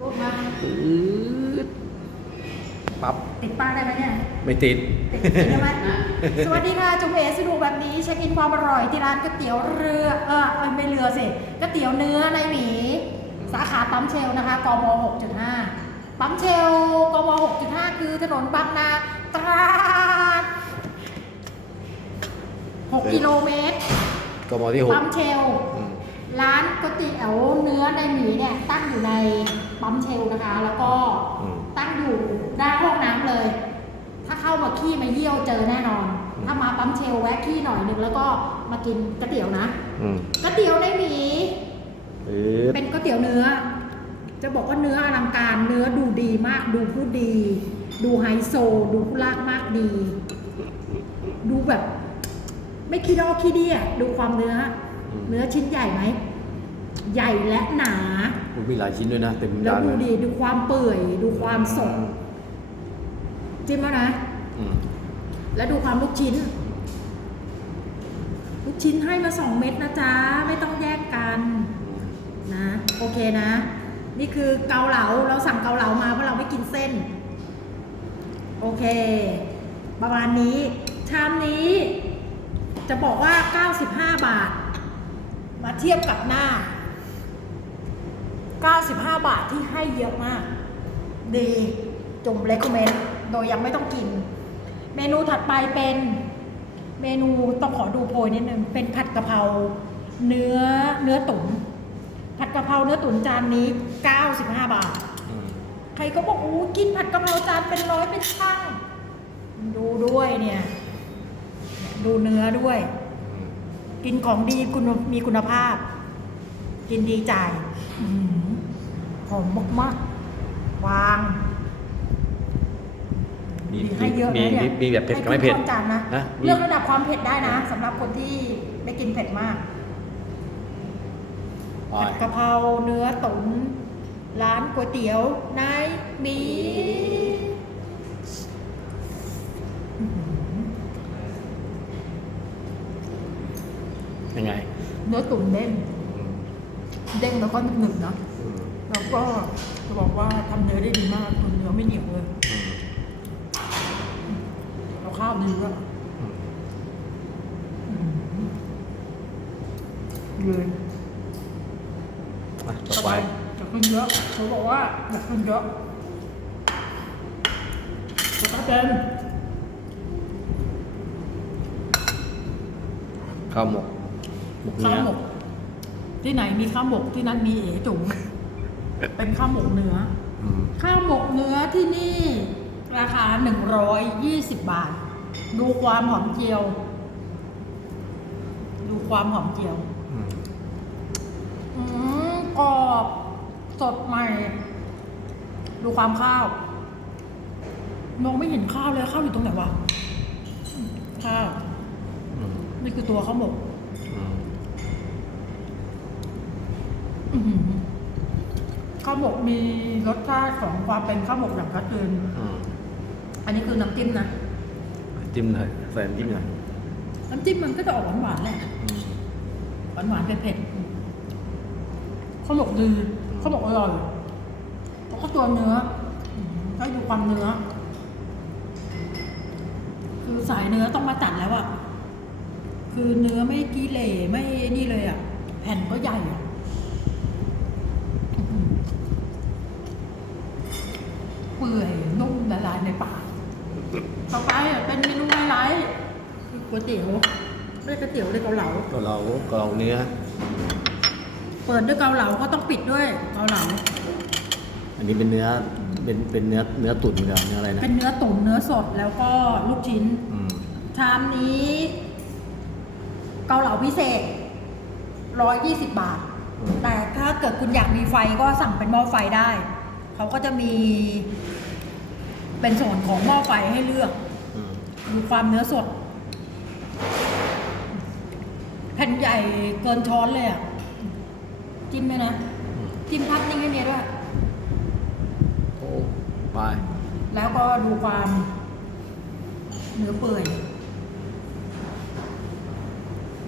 รูปมาปื๊ดปั๊บติดป้ายได้ไหมเนี่ย ไม่ติดติดใช่ไหมสวัสดีค่ะ จุ๋มเอ๋สะดวกแบบนี้เช็คอินความอร่อยที่ร้านก๋วยเตี๋ยวเรือ เออเอ้ยไม่เรือสิก๋วยเตี๋ยวเนื้อในหมี สาขาปั๊มเชลนะคะกม6.5 ปั๊มเชลกม6.5 คือถนนบางนาตราด6กิโลเมตรกมที่หกปั๊มเชลอืม ร้านก๋วยเตี๋ยวเนื้อในหมีเนี่ยตั้งอยู่ในปั๊มเชลนะคะ แล้วก็อืม ตั้งอยู่หน้าห้องน้ำเลย ถ้าเข้ามาขี้มาเยี่ยวเจอแน่นอนอืมถ้ามาปั๊มเชลแวะขี้หน่อยหนึ่งแล้วก็มากินก๋วยเตี๋ยวนะอืมก๋วยเตี๋ยวในหมีปื๊ดเป็นก๋วยเตี๋ยวเนื้อ จะบอกว่าเนื้ออลังการ เนื้อดูดีมาก ดูผู้ดี ดูไฮโซ ดูผู้ลากมากดี ดูแบบ ไม่ขี้ดอกขี้เดียดูความเนื้อ เนื้อชิ้นใหญ่ไหม ใหญ่และหนามันมีหลายชิ้นด้วยนะเต็มแล้วจานดูเลยดีดูความเปื่อย ดูความสดจิ้มแล้วนะ อืมแล้วดูความลูกชิ้น ลูกชิ้นให้มาสองเม็ดนะจ๊ะ ไม่ต้องแยกกันนะ โอเคนะ นี่คือเกาเหลาเราสั่งเกาเหลามาเพราะเราไม่กินเส้น โอเค ประมาณนี้ชามนี้จะบอกว่า 95 บาท มาเทียบกับหน้า 95 บาทที่ให้เยอะมาก ดีจุ่มเลคคอมเมนต์โดยยังไม่ต้องกิน เมนูถัดไปเป็นเมนูต้องขอดูโพยนิดนึง เป็นผัดกะเพราเนื้อเนื้อตุ๋นผัดกะเพราเนื้อตุ๋นจานนี้ 95 บาท อืมใครก็บอกอู้กินผัดกะเพราจานเป็นร้อยเป็นช่าง ดูด้วยเนี่ย ดูเนื้อด้วย กินของดีคุณมีคุณภาพ กินดีจ่ายอื้อหือหอมมากๆวาง มีให้เยอะมีนะเนี่ยมีมีแบบเผ็ดกับไม่ให้เผ็ดขึ้นข้นจานนะนะมี เลือกระดับความเผ็ดได้นะสำหรับคนที่ไม่กินเผ็ดมากอ๋อผัดกะเพราเนื้อตุ๋นร้านก๋วยเตี๋ยวนายหมีอื้อหือ ยังไง เนื้อตุ๋นเด้งอืมเด้งแล้วก็หนึบๆนะอืมแล้วก็จะบอกว่าทำเนื้อได้ดีมากตุ๋นเนื้อไม่เหนียวเลยอืมแล้วข้าวดีด้วยอืมเลยอะต่อไปจะขึ้นเยอะเขาบอกว่าอยากขึ้นเยอะแล้วก็เป็นข้าวหมกหมก ข้าเนื้วอหมก ที่ไหนมีข้าวหมกที่นั่นมีเอ๋จุ๋มเป็นข้าวหมกเนื้ออืมข้าวหมกเนื้อที่นี่ ราคา120บาท ดูความหอมเจียว ดูความหอมเจียวอืมอืมกรอบสดใหม่ ดูความข้าวมองไม่เห็นข้าวเลยข้าวอยู่ตรงไหนวะอืมข้าวอืมนี่คือตัวข้าวหมก อืม อื้อหือ ข้าวหมกมีรสชาติของความเป็นข้าวหมกอย่างชัดเจนอืมอันนี้คือน้ำจิ้มนะ จิ้มหน่อยใส่น้ำจิ้มหน่อยน้ำจิ้มมันก็จะออกหวานๆแหละ อืม หวานหวานๆเผ็ดๆข้าวหมกดีข้าวหมกอร่อยแล้วก็ตัวเนื้ออืมก็อยู่ความเนื้อ คือสายเนื้อต้องมาจัดแล้วอะคือเนื้อไม่กี้เหร่ไม่นี่เลยอะแผ่นก็ใหญ่อะอื้อหือเปื่อยนุ่ม ละลายในปากต่อไปอะเป็นเมนูไฮไลท์คือก๋วยเตี๋ยวไม่ใช่ก๋วยเตี๋ยวเลยเกาเหลา เกาเหลาเกาเหลาเนื้อ เปิดด้วยเกาเหลาก็ต้องปิดด้วยเกาเหลา อันนี้เป็นเนื้อ เป็น เป็นเนื้อ เนื้อตุ๋นเหมือนกันเนื้ออะไรนะ เป็นเนื้อตุ๋นเนื้อสดแล้วก็ลูกชิ้น อืม ชามนี้ เกาเหลาพิเศษร้อยยี่สิบบาท อืม แต่ถ้าเกิดคุณอยากมีไฟก็สั่งเป็นหม้อไฟได้ เขาก็จะมี เป็นส่วนของหม้อไฟให้เลือกอืมดูความเนื้อสด แผ่นใหญ่เกินช้อนเลยอะ จิ้มไหมนะ อืมจิ้มพัดนิ่งให้เมียด้วย โอ้ไปแล้วก็ดูความเนื้อเปื่อย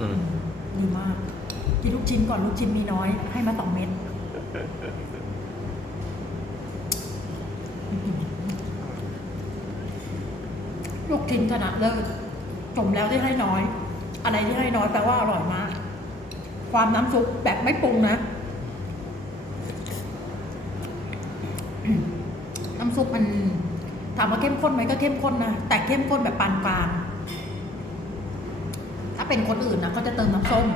อืมดีมาก กินลูกชิ้นก่อนลูกชิ้นมีน้อย ให้มาสองเม็ด ลูกชิ้นชนะเลิศจมแล้วที่ให้น้อย อะไรที่ให้น้อยแปลว่าอร่อยมาก ความน้ำซุปแบบไม่ปรุงนะ น้ำซุปมันถามว่าเข้มข้นไหมก็เข้มข้นนะแต่เข้มข้นแบบปานกลางถ้าเป็นคนอื่นนะก็จะเติมน้ำส้ม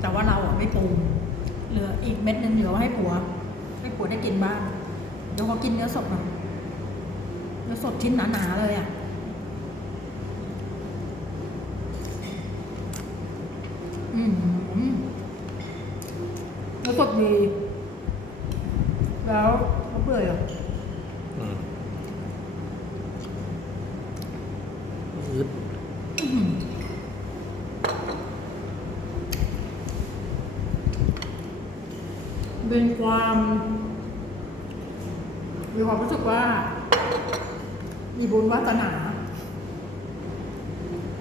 แต่ว่าเราอะไม่ปรุงเหลืออีกเม็ดนึงเดี๋ยวให้ผัว ให้ผัวได้กินบ้างเดี๋ยวเขากินเนื้อสดหน่อยเนื้อสดชิ้นหนาๆเลยอะ อืมเนื้อสดดี แล้วเขาเปื่อยอะอืมอึดเป็นความมีความรู้สึกว่า มีบุญวาสนา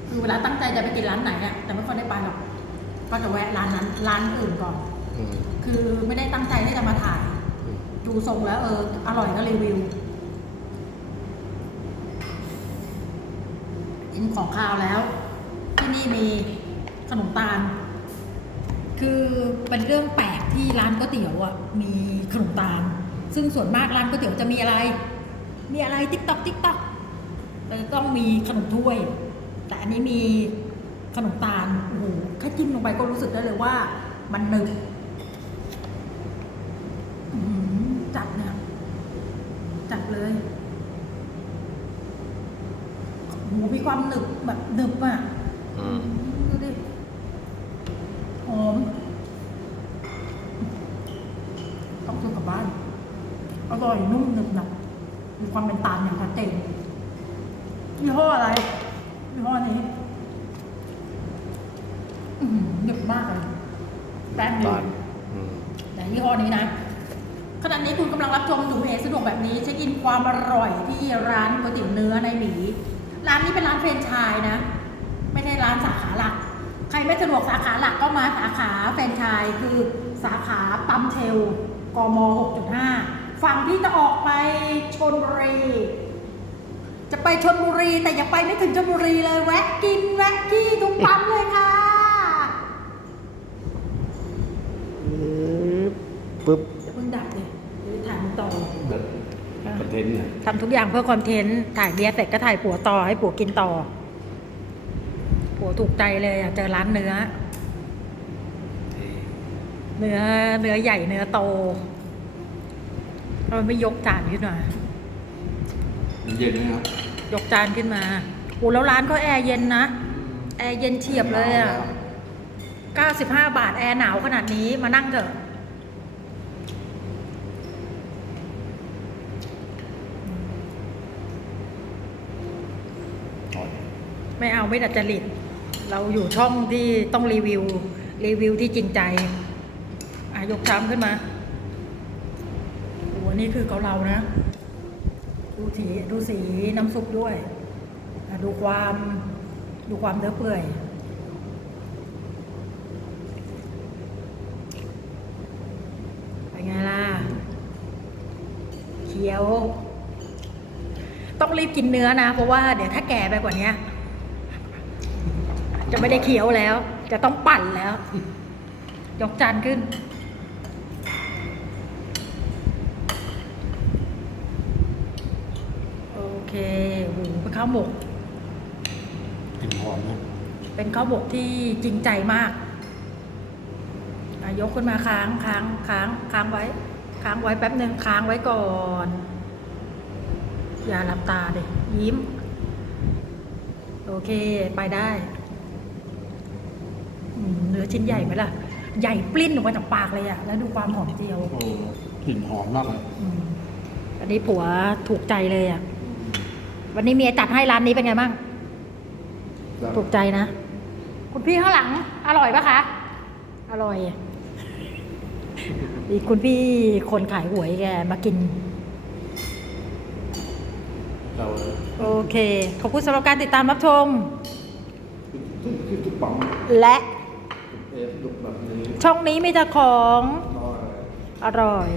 คือเวลาตั้งใจจะไปกินร้านไหนอะแต่ไม่ค่อยได้ไปหรอก ก็จะแวะร้านนั้นร้านอื่นก่อน อืม คือไม่ได้ตั้งใจที่จะมาถ่าย อืม ดูทรงแล้วเอออร่อยก็รีวิวกินของข้าวแล้ว ที่นี่มีขนมตาล คือเป็นเรื่องแปลกที่ร้านก๋วยเตี๋ยวอะมีขนมตาล ซึ่งส่วนมากร้านก๋วยเตี๋ยวจะมีอะไร มีอะไรติ๊กตอกติ๊กตอกแต่จะต้องมีขนมถ้วย แต่อันนี้มี ขนมตาลโอ้โหแค่จิ้มลงไปก็รู้สึกได้เลยว่า มันหนึบจัดเนี่ยจัดเลยหมูมีความหนึบแบบหนึบอะอืมดูดิหอมต้องซื้อกลับบ้านอร่อยนุ่มหนึบหนับมีความเป็นตาลอย่างชัดเจนยี่ห้ออะไรยี่ห้อนี้ อือหือหนึบมากเลยแป้งดีบานอืม แต่ยี่ห้อนี้นะขณะนี้คุณกำลังรับชมอยู่เอสะดวกแบบนี้เช็คอินความอร่อยที่ร้านก๋วยเตี๋ยวเนื้อในหมีร้านนี้เป็นร้านเฟรนไชส์นะ ไม่ใช่ร้านสาขาหลัก ใครไม่สะดวกสาขาหลักก็มาสาขาแฟรนไชส์คือสาขาปั๊มเชลกม 6.5 ฝั่งที่จะออกไปชนบุรี จะไปชนบุรีแต่ยังไปไม่ถึงชนบุรีเลยแวะกินแวะกี้ทุกปั๊มเลยค่ะ ปึ๊บอย่าเพิ่งดับเลยเดี๋ยวถ่ายมันต่อแบบคอนเทนต์เนี่ยทำทุกอย่างเพื่อคอนเทนต์ถ่ายเบียร์เสร็จก็ถ่ายผัวต่อให้ผัวกินต่อ ผัวถูกใจเลยอะเจอร้านเนื้อ เนื้อเนื้อใหญ่เนื้อโตทำไมไม่ยกจานขึ้นมาเย็นไหมครับ ยกจานขึ้นมาโอ้แล้วร้านเขาแอร์เย็นนะ แอร์เย็นเฉียบเลยอะ 95 บาทแอร์หนาวขนาดนี้มานั่งเถอะ ไม่เอาไม่ดัดจริต เราอยู่ช่องที่ต้องรีวิว รีวิวที่จริงใจอะยกชามขึ้นมาโอ้นี่คือเกาเหลานะ ดูสีดูสีน้ำซุปด้วย ดูความดูความเนื้อเปื่อยเป็นไงล่ะเคี้ยว ต้องรีบกินเนื้อนะ เพราะว่าเดี๋ยวถ้าแก่ไปกว่านี้ จะไม่ได้เคี้ยวแล้ว จะต้องปั่นแล้ว ยกจานขึ้น โอเคโอ้โหเป็นข้าวหมก กลิ่นหอมนะเป็นข้าวหมกที่จริงใจมากอะยกขึ้นมาค้างค้างค้างค้างไว้ ค้างไว้แป๊บหนึ่งค้างไว้ก่อน อย่าหลับตาเด็ยิ้ม โอเค ไปได้อืมเนื้อชิ้นใหญ่ไหมล่ะ ใหญ่ปลิ้นออกมาจากปากเลยอะแล้วดูความหอมเจียวโอ้กลิ่นหอมมากเลยอืมอันนี้ผัวถูกใจเลยอะวันนี้เมียจัดให้ร้านนี้เป็นไงบ้าง ถูกใจนะ คุณพี่ข้างหลัง อร่อยปะคะ อร่อยอีกคุณพี่คนขายหวยแกมากิน เราโอเค ขอบคุณสำหรับการติดตามรับชม ทุกทุกทุกปังและเอฟดุแบบนี้ ช่องนี้มีแต่ของอร่อย